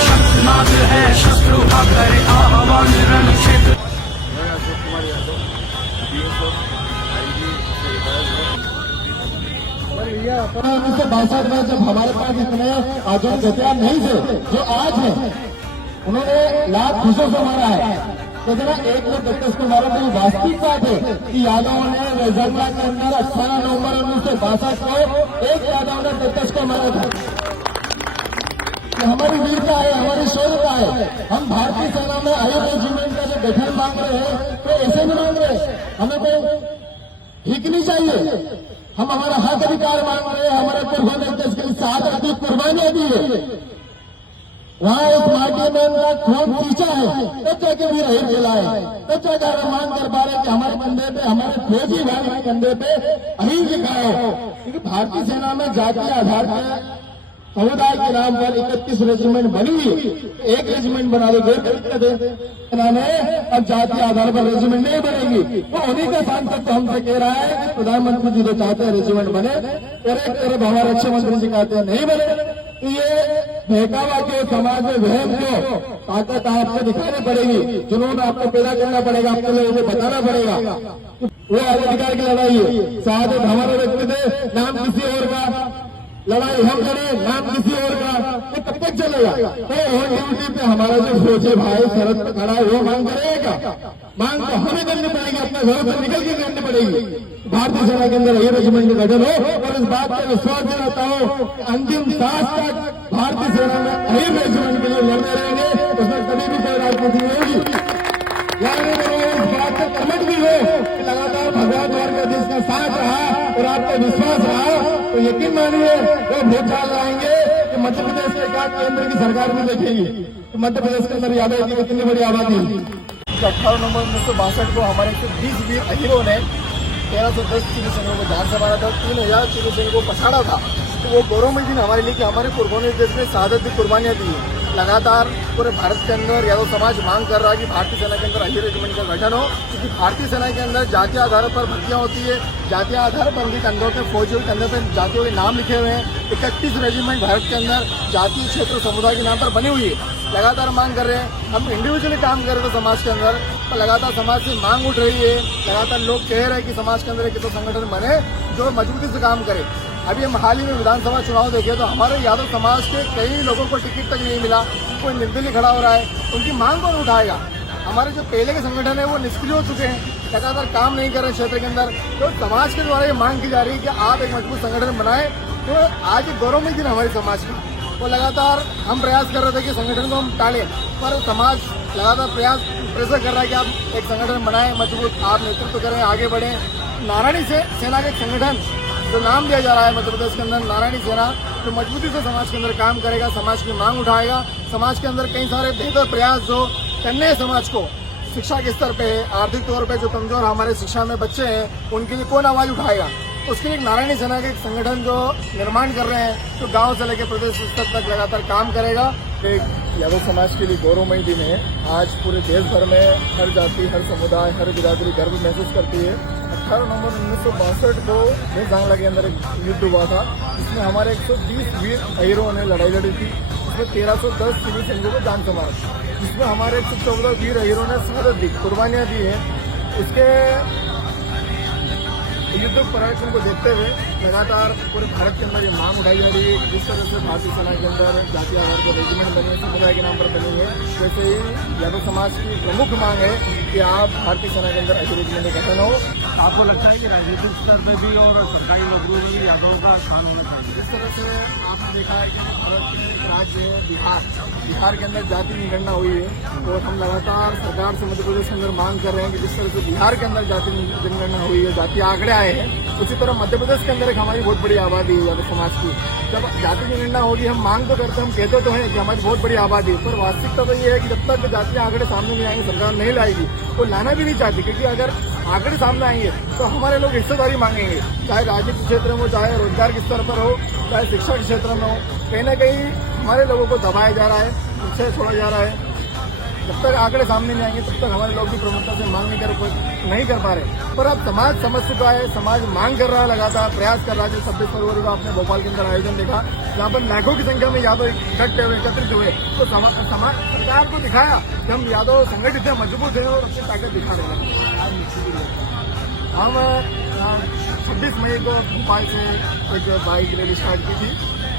शंखनाद है शत्रु का करे आह्वान रण क्षेत्र। उन्नीस सौ 62 में जब हमारे पास इतने आधुनिक हथियार नहीं थे जो आज है, उन्होंने लाख खुशों से मारा है। तो जरा एक को 32 को मारा तो वास्तविक बात है कि यादव ने रेजरला के अंदर 18 नवंबर 1962 को एक यादव ने 32 को मारा था। हमारी वीरता है, हमारी शौर्यता है। हम भारतीय सेना में आयुध रेजिमेंट का जो गठन मांग रहे हैं तो ऐसे नहीं मांग रहे, हमें कोई हिक नहीं चाहिए। हम हमारा हक अधिकार मांग रहे हैं, हमारे कुर्बानी देश के लिए शहादत की कुर्बानियां दी है। वहां एक माटी में उनका खून पीछा है, तब जाके भी रही खिलाए, तब जाकर हम मांग कर पा रहे कि हमारे कंधे पे, हमारे फौजी भाई के कंधे पे अहिंसा दिखाओ। क्योंकि भारतीय सेना में जातीय आधार पर समुदाय के नाम पर 31 रेजिमेंट बनी हुई, एक रेजिमेंट बना दो, सेना में अब जातीय आधार पर रेजिमेंट नहीं बनेगी। वो उन्हीं का सांसद तो हमसे कह रहा है कि प्रधानमंत्री जी तो चाहते हैं रेजिमेंट बने, और एक तरफ हमारे रक्षा मंत्री जी कहते हैं नहीं बने। तो ये बहकावा के समाज में वहम जो ताकत आपको दिखानी पड़ेगी, जुनून आपको पैदा करना पड़ेगा, आपको लोगों को बताना पड़ेगा। वो अधिकार की लड़ाई है, शहादत हमारे व्यक्ति थे, नाम किसी और का, लड़ाई हम लड़े, नाम किसी और का, तो कब तक चलेगा? तो ऑन ड्यूटी पे हमारा जो फौजी भाई सरहद पर खड़ा है वो मांग करेगा, मांग तो हमें करनी पड़ेगी, अपने घर से निकल के करनी पड़ेगी। भारतीय सेना के अंदर ये रेजिमेंट का गठन हो, और इस बात का विश्वास दिलाता हूँ अंतिम सांस तक भारतीय सेना में अहिर रेजिमेंट के लिए लड़ते रहेंगे, उसमें कभी भी कोई राजनीति नहीं होगी। यानी इस बात का कमिट भी हो कि लगातार भगवान द्वारकाधीश का साथ रहा और आपका विश्वास रहा, तो यकीन मानिए वो वोट डाल आएंगे कि मध्य प्रदेश के बाद केंद्र की सरकार भी देखेगी तो मध्य प्रदेश के अंदर यादव की इतनी बड़ी आबादी। 18 नवंबर 1962 को हमारे 120 वीर अहीरों ने 1310 चिन्ह सैनिकों को जान से मारा था, 3000 चिन्ह सैनिकों को पछाड़ा था। तो वो गौरवमय दिन हमारे लिए कि हमारे कुर्बानी देश में शहादत की कुर्बानियां दी है। लगातार पूरे भारत के अंदर यादव समाज मांग कर रहा है कि भारतीय सेना के अंदर अहिर रेजिमेंट का गठन हो, क्योंकि भारतीय सेना के अंदर जातीय आधार पर भर्तियां होती है, जातीय आधार पर उनके कंधों पे फौजियों के कंधों पे जातियों के नाम लिखे हुए हैं। 31 रेजिमेंट भारत के अंदर जातीय क्षेत्र समुदाय के नाम पर बनी हुई है। लगातार मांग कर रहे हैं, हम इंडिविजुअली काम कर रहे थे समाज के अंदर, तो लगातार समाज से मांग उठ रही है। लगातार लोग कह रहे हैं कि समाज के अंदर एक तो संगठन बने जो मजबूती से काम करे। अभी हम हाल ही में विधानसभा चुनाव देखे तो हमारे यादव समाज के कई लोगों को टिकट तक नहीं मिला, कोई निर्दलीय खड़ा हो रहा है, उनकी मांग कौन उठाएगा? हमारे जो पहले के संगठन है वो निष्क्रिय हो चुके हैं, लगातार काम नहीं कर रहे क्षेत्र के अंदर। तो समाज के द्वारा ये मांग की जा रही है कि आप एक मजबूत संगठन बनाएं। तो आज एक गौरवमय दिन हमारे समाज का, वो लगातार हम प्रयास कर रहे थे कि संगठन को हम टालें, पर समाज लगातार प्रेशर कर रहा है कि आप एक संगठन बनाएं मजबूत, आप नेतृत्व करें, आगे बढ़ें। नारायणी सेना का एक संगठन जो नाम दिया जा रहा है मध्य प्रदेश के अंदर, नारायणी सेना, जो मजबूती से समाज के अंदर काम करेगा, समाज की मांग उठाएगा। समाज के अंदर कई सारे बेहतर प्रयास जो करने हैं समाज को, शिक्षा के स्तर पे है, आर्थिक तौर पे जो कमजोर हमारे शिक्षा में बच्चे हैं उनके लिए कौन आवाज उठाएगा? उसके लिए नारायणी सेना के एक संगठन जो निर्माण कर रहे हैं, जो गांव से लेकर प्रदेश स्तर तक लगातार काम करेगा। एक यादव समाज के लिए गौरवमय दिन है। आज पूरे देश भर में हर जाति, हर समुदाय, हर बिरादरी गर्व महसूस करती है। 18 नवंबर 1962 को जांगला के अंदर एक युद्ध हुआ था, जिसमें हमारे 120 वीर अहीरों ने लड़ाई लड़ी थी। इसमें 1310 सिविल सैनिकों को जान से मारा, जिसमें हमारे 114 वीर अहीरों ने शहादत दी, कुर्बानियां दी हैं। इसके युद्ध प्रदर्शन को देखते हुए लगातार पूरे भारत के अंदर ये मांग उठाई जा रही है। जिस तरह से भारतीय सेना के अंदर जातीय आधार पर रेजिमेंट बने हैं, समुदाय के नाम पर बने हैं, वैसे ही यादव समाज की प्रमुख मांग है कि आप भारतीय सेना के अंदर अहिर रेजिमेंट का गठन हो। आपको लगता है कि राजनीतिक स्तर पर भी और सरकारी नौकरियों में भी यादवों का स्थान होना चाहिए? जिस तरह से आपने देखा है कि भारत के एक राज्य है बिहार के अंदर जाति जनगणना हुई है, और हम लगातार सरकार से मध्य प्रदेश के अंदर मांग कर रहे हैं कि जिस तरह से बिहार के अंदर जाति जनगणना हुई है, जातीय आंकड़े आए हैं, उसी तरह मध्य प्रदेश के अंदर एक हमारी बहुत बड़ी आबादी है यादव समाज की। जब जाति जनगणना होगी, हम मांग तो करते हैं, हम कहते तो हैं कि हमारी बहुत बड़ी आबादी है, पर वास्तविकता तो ये है कि जब तक जातीय आंकड़े सामने नहीं आएंगे, सरकार नहीं लाएगी, वो लाना भी नहीं चाहती। क्योंकि अगर आंकड़े सामने आएंगे तो हमारे लोग हिस्सेदारी मांगेंगे, चाहे राजनीतिक क्षेत्र में हो, चाहे रोजगार के स्तर पर हो, चाहे शिक्षा के क्षेत्र में हो। कहीं ना कहीं हमारे लोगों को दबाया जा रहा है, पीछे छोड़ा जा रहा है। जब तक आंकड़े सामने नहीं आएंगे तब तक हमारे लोग भी प्रमुखता से मांग नहीं कर पा रहे। पर अब समाज समझ चुका है, समाज मांग कर रहा है, लगातार प्रयास कर रहा है। 26 फरवरी को आपने भोपाल के अंदर आयोजन देखा, जहाँ पर लाखों की संख्या में यादव इकट्ठे हुए, एकत्रित हुए, तो समाज सरकार को दिखाया कि हम यादव संगठित है, मजबूत है और उसकी ताकत दिखा रहे हैं। हम 26 मई को भोपाल से एक बाइक रैली स्टार्ट की थी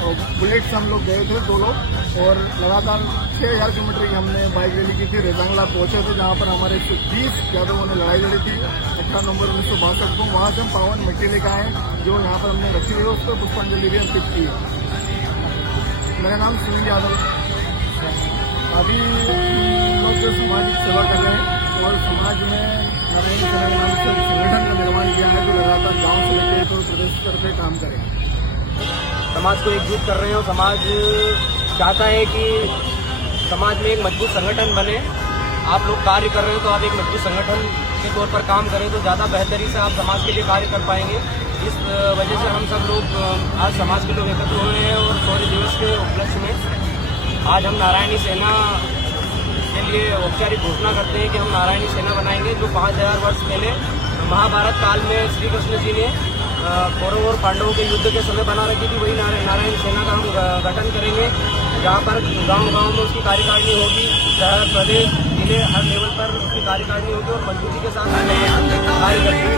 और बुलेट से हम लोग गए थे 2 लोग, और लगातार 6000 किलोमीटर की हमने बाइक रैली की थी। रेजांगला पहुंचे थे जहां पर हमारे 120 यादवों ने लड़ाई लड़ी थी 18 नवंबर 1962 को। वहां से हम पावन मिट्टी लेकर आए जो यहाँ पर हमने रखी हुई है, उस पर पुष्पांजलि भी अर्पित की है। मेरा नाम सुनील यादव। अभी लोग जो सामाजिक सेवा कर रहे हैं और समाज में नारायण सेना नाम से संगठन का निर्माण किया है जो लगातार गाँव से लेकर तो प्रदेश स्तर पर काम करें। समाज को एकजुट कर रहे हो। समाज चाहता है कि समाज में एक मजबूत संगठन बने। आप लोग कार्य कर रहे हो तो आप एक मजबूत संगठन के तौर पर काम करें तो ज़्यादा बेहतरी से आप समाज के लिए कार्य कर पाएंगे। इस वजह से हम सब लोग आज समाज के लोग एकत्र हुए हैं और शौर्य दिवस के उपलक्ष्य में आज हम नारायणी सेना के लिए औपचारिक घोषणा करते हैं कि हम नारायणी सेना बनाएंगे, जो 5000 वर्ष पहले महाभारत काल में श्री कृष्ण जी ने कौरव और पांडवों के युद्ध के समय बना रखी थी। वही नारायण सेना का हम गठन करेंगे, जहाँ पर गांव-गांव में उसकी कार्यकारिणी होगी, शहर, प्रदेश, जिले, हर लेवल पर उसकी कार्यकारिणी होगी और मजबूती के साथ कार्य करेंगे।